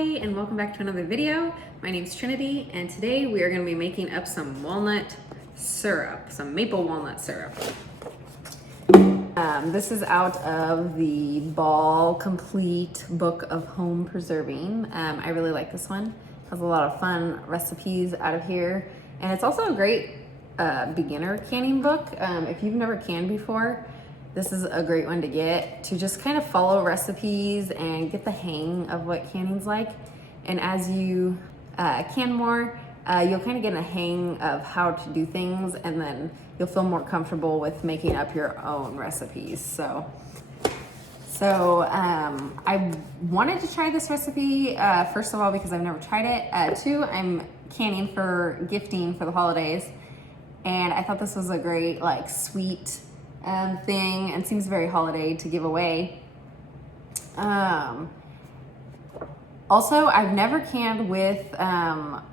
and welcome back to another video. My name is Trinity, and today we are going to be making up some walnut syrup, some maple walnut syrup. This is out of the Ball Complete Book of Home Preserving. I really like this one. It has a lot of fun recipes out of here, and it's also a great beginner canning book. If you've never canned before, this is a great one to get to just kind of follow recipes and get the hang of what canning's like. And as you can more, you'll kind of get a hang of how to do things, and then you'll feel more comfortable with making up your own recipes. So I wanted to try this recipe, first of all, because I've never tried it. Two, I'm canning for gifting for the holidays, and I thought this was a great, like, sweet thing, and seems very holiday to give away. Also, I've never canned with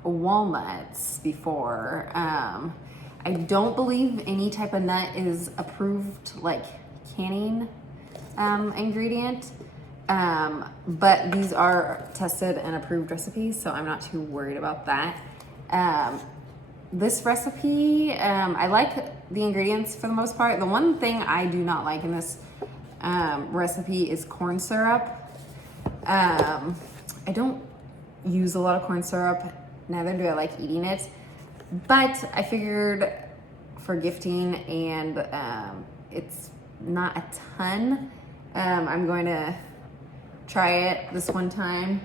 walnuts before. I don't believe any type of nut is approved, like, canning ingredient, but these are tested and approved recipes, so I'm not too worried about that. This recipe, I like the ingredients for the most part. The one thing I do not like in this recipe is corn syrup. I don't use a lot of corn syrup, neither do I like eating it, but I figured for gifting and it's not a ton, I'm going to try it this one time.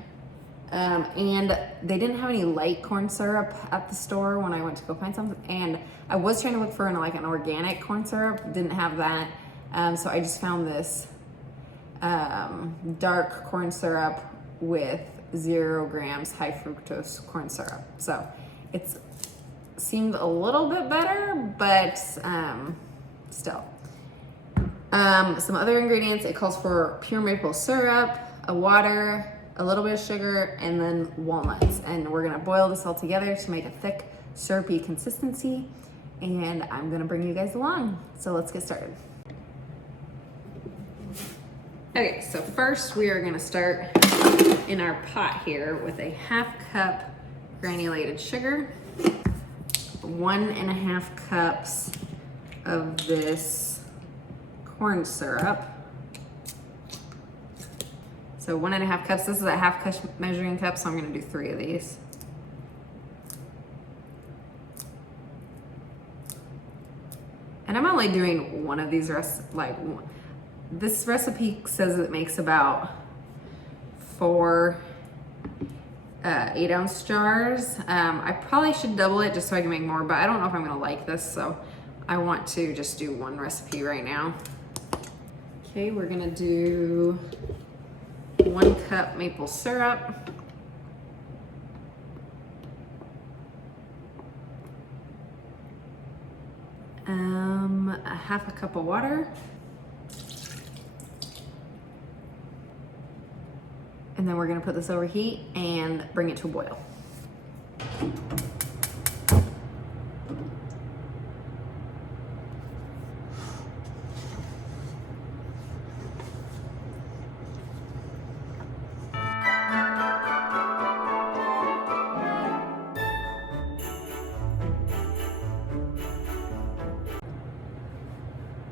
And they didn't have any light corn syrup at the store when I went to go find something, and I was trying to look for an organic corn syrup, didn't have that, so I just found this dark corn syrup with 0 grams high fructose corn syrup. So it's seemed a little bit better, but still. Some other ingredients, it calls for pure maple syrup, a water, a little bit of sugar, and then walnuts. And we're gonna boil this all together to make a thick, syrupy consistency. And I'm gonna bring you guys along. So let's get started. Okay, so first we are gonna start in our pot here with a 1/2 cup granulated sugar, 1.5 cups of this corn syrup. So 1.5 cups, this is a 1/2 cup measuring cup, so I'm gonna do 3 of these. And I'm only doing one of these, this recipe says it makes about 4 8-ounce jars. I probably should double it just so I can make more, but I don't know if I'm gonna like this, so I want to just do one recipe right now. Okay, we're gonna do 1 cup maple syrup, a 1/2 cup of water, and then we're gonna put this over heat and bring it to a boil.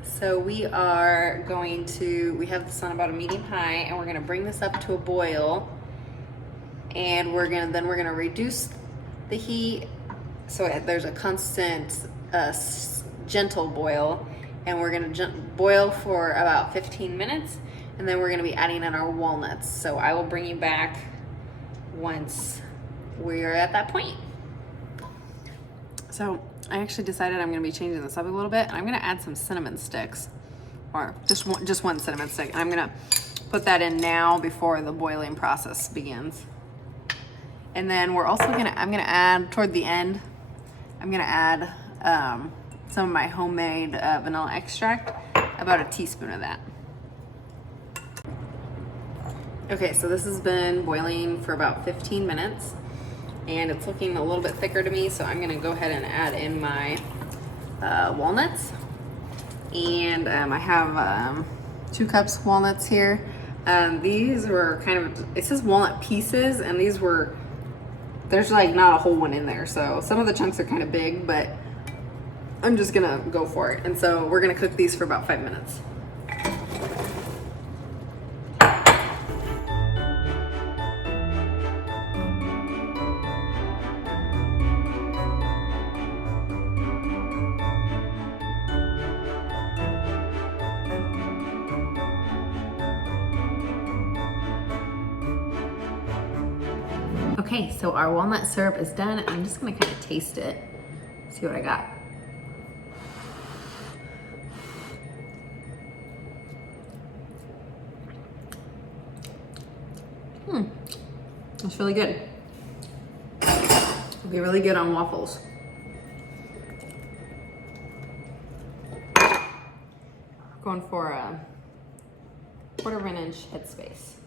So we have this on about a medium high, and we're gonna bring this up to a boil, and we're gonna reduce the heat so there's a constant, gentle boil, and we're gonna boil for about 15 minutes, and then we're gonna be adding in our walnuts. So I will bring you back once we're at that point. So I actually decided I'm gonna be changing this up a little bit, and I'm gonna add some cinnamon sticks, or just one cinnamon stick. And I'm gonna put that in now before the boiling process begins. And then we're also I'm gonna add toward the end, I'm gonna add some of my homemade vanilla extract, about a teaspoon of that. Okay, so this has been boiling for about 15 minutes. And it's looking a little bit thicker to me, so I'm gonna go ahead and add in my walnuts. And I have 2 cups walnuts here. These were kind of, it says walnut pieces, and these were, there's like not a whole one in there. So some of the chunks are kind of big, but I'm just gonna go for it. And so we're gonna cook these for about 5 minutes. Okay, so our walnut syrup is done. I'm just gonna kind of taste it, see what I got. That's really good. It'll be really good on waffles. Going for a 1/4 inch headspace.